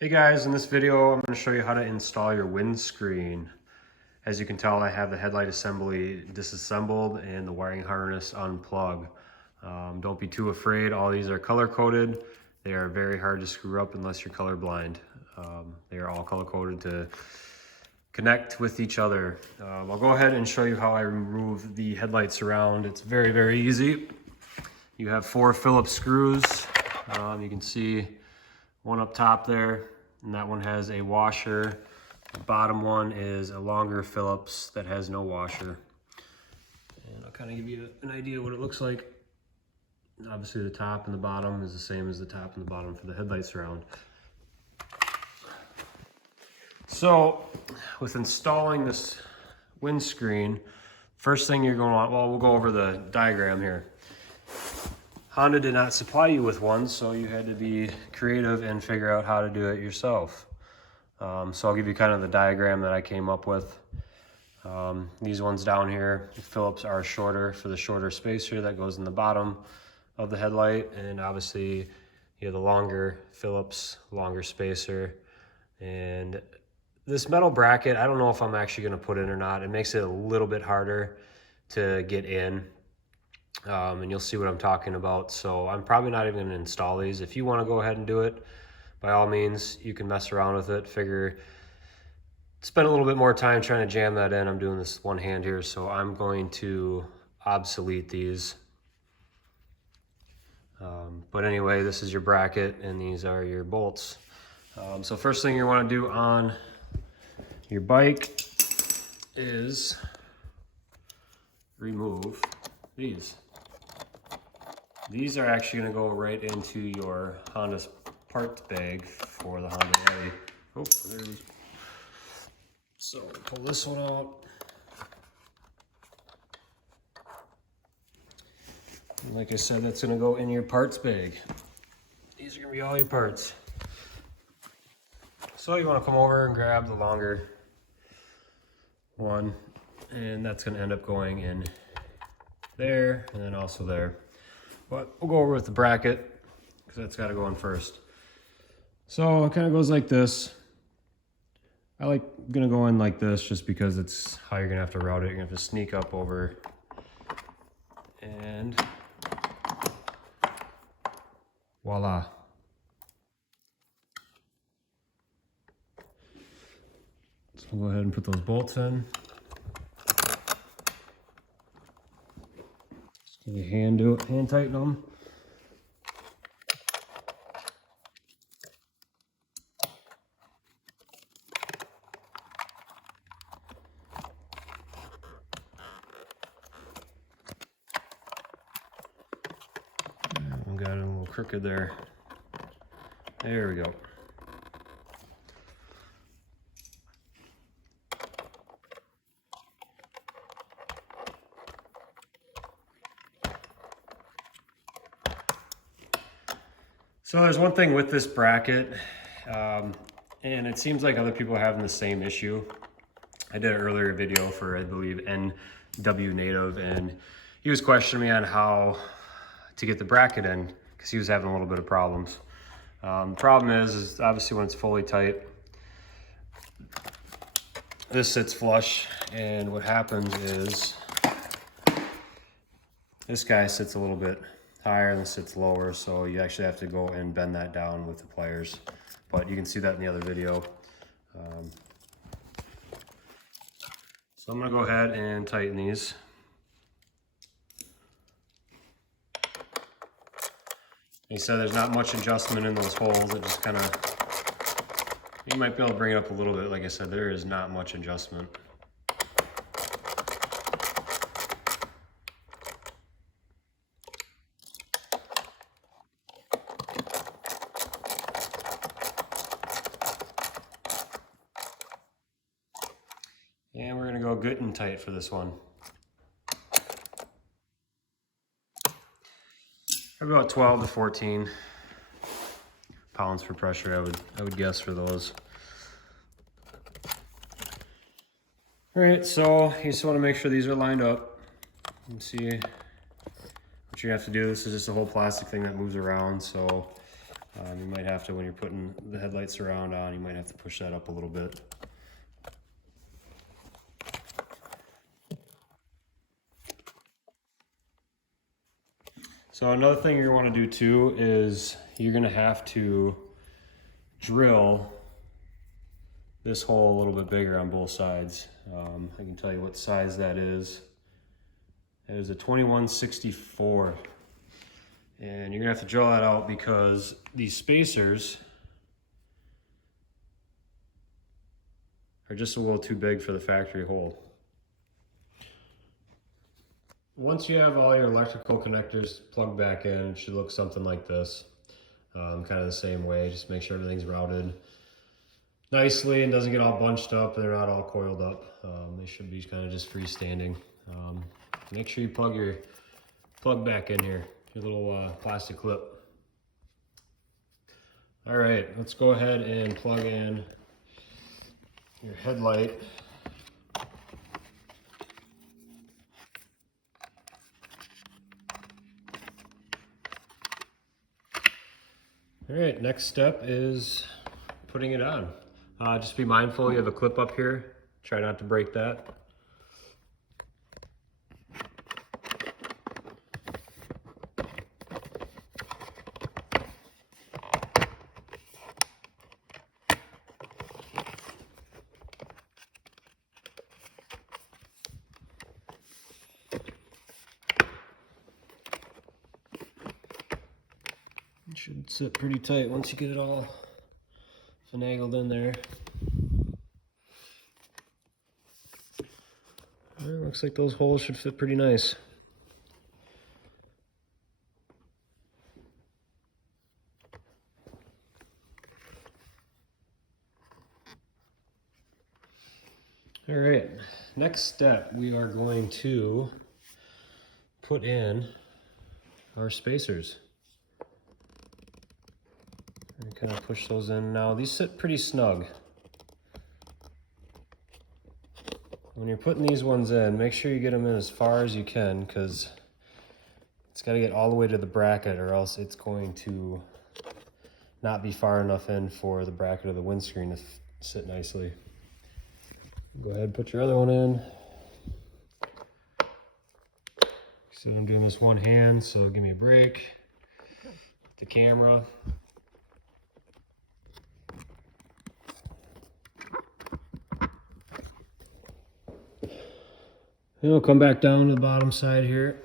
Hey guys, in this video I'm going to show you how to install your windscreen. As you can tell, I have the headlight assembly disassembled and the wiring harness unplugged. Don't be too afraid, all these are color coded. They are very hard to screw up unless you're colorblind. They are all color coded to connect with each other. I'll go ahead and show you how I remove the headlight surround. It's very, very easy. You have 4 Phillips screws. You can see one up top there, and that one has a washer. The bottom one is a longer Phillips that has no washer. And I'll kind of give you an idea what it looks like. Obviously the top and the bottom is the same as the top and the bottom for the headlight surround. So with installing this windscreen, first thing you're going to want, well, we'll go over the diagram here. Honda did not supply you with one, so you had to be creative and figure out how to do it yourself. So I'll give you kind of the diagram that I came up with. These ones down here, the Phillips are shorter for the shorter spacer that goes in the bottom of the headlight, and obviously you have the longer Phillips, longer spacer. And this metal bracket, I don't know if I'm actually going to put in or not. It makes it a little bit harder to get in. And you'll see what I'm talking about. So I'm probably not even going to install these. If you want to go ahead and do it, by all means, you can mess around with it. Spend a little bit more time trying to jam that in. I'm doing this one hand here, so I'm going to obsolete these. But anyway, this is your bracket and these are your bolts. So first thing you want to do on your bike is remove these. These are actually going to go right into your Honda parts bag for the Honda Navi. Oh, there it is. So pull this one out. And like I said, that's going to go in your parts bag. These are going to be all your parts. So you want to come over and grab the longer one, and that's going to end up going in there and then also there. But we'll go over with the bracket because that's got to go in first. So it kind of goes like this. I like gonna go in like this just because it's how you're gonna have to route it. You're gonna have to sneak up over and voila. So we'll go ahead and put those bolts in. You hand tighten them. We got it a little crooked there. There we go. So there's one thing with this bracket, and it seems like other people are having the same issue. I did an earlier video for, I believe, NW Native, and he was questioning me on how to get the bracket in because he was having a little bit of problems. The problem is obviously when it's fully tight, this sits flush, and what happens is this guy sits a little bit higher and this sits lower, so you actually have to go and bend that down with the pliers. But you can see that in the other video. So I'm gonna go ahead and tighten these. He said there's not much adjustment in those holes. It just kind of, you might be able to bring it up a little bit. Like I said, there is not much adjustment. And we're gonna go good and tight for this one. About 12 to 14 pounds per pressure, I would guess for those. All right, so you just want to make sure these are lined up. And see what you have to do. This is just a whole plastic thing that moves around, so You might have to, when you're putting the headlight surround on, you might have to push that up a little bit. So another thing you want to do too is you're going to have to drill this hole a little bit bigger on both sides. I can tell you what size that is. It is a 2164. And you're gonna have to draw that out because these spacers are just a little too big for the factory hole. Once you have all your electrical connectors plugged back in, it should look something like this. Kind of the same way, just make sure everything's routed nicely and doesn't get all bunched up. They're not all coiled up. They should be kind of just freestanding. Make sure you plug back in here, your little plastic clip. All right, let's go ahead and plug in your headlight. All right, next step is putting it on. Just be mindful, you have a clip up here. Try not to break that. It should sit pretty tight once you get it all finagled in there. All right, looks like those holes should fit pretty nice. All right, next step, we are going to put in our spacers. And kind of push those in. Now these sit pretty snug. When you're putting these ones in, make sure you get them in as far as you can, because it's got to get all the way to the bracket or else it's going to not be far enough in for the bracket of the windscreen to sit nicely. Go ahead and put your other one in. So I'm doing this one hand, so give me a break. The camera. And we'll come back down to the bottom side here.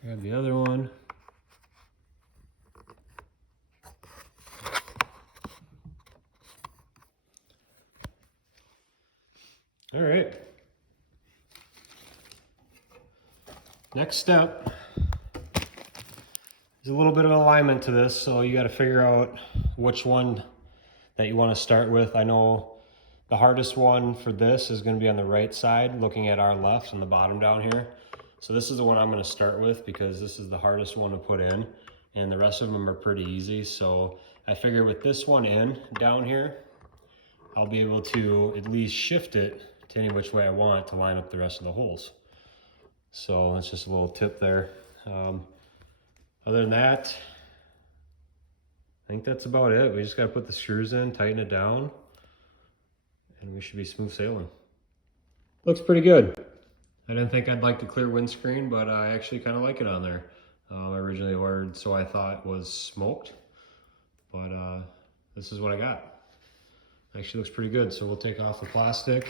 Grab the other one. All right. Next step is a little bit of alignment to this, so you got to figure out which one that you want to start with. I know the hardest one for this is going to be on the right side, looking at our left on the bottom down here. So this is the one I'm going to start with because this is the hardest one to put in, and the rest of them are pretty easy. So I figure with this one in down here, I'll be able to at least shift it to any which way I want to line up the rest of the holes. So that's just a little tip there. Other than that, I think that's about it. We just got to put the screws in, tighten it down, and we should be smooth sailing. Looks pretty good. I didn't think I'd like the clear windscreen, but I actually kind of like it on there. I originally ordered so I thought was smoked, but this is what I got. Actually looks pretty good. So we'll take off the plastic.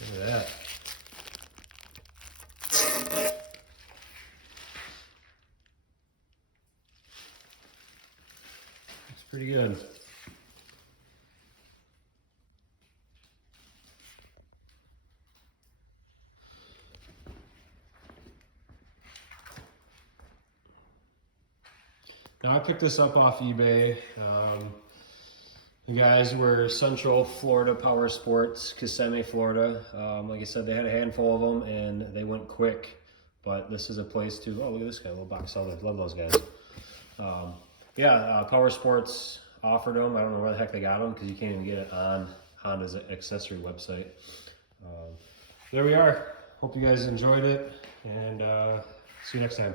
Look at that. It's pretty good. Now I picked this up off eBay. The guys were Central Florida Power Sports, Kissimmee, Florida. Like I said, they had a handful of them and they went quick. but this is a place to, oh, look at this guy, little box seller. Love those guys. Power Sports offered them. I don't know where the heck they got them because you can't even get it on Honda's accessory website. There we are. Hope you guys enjoyed it, and see you next time.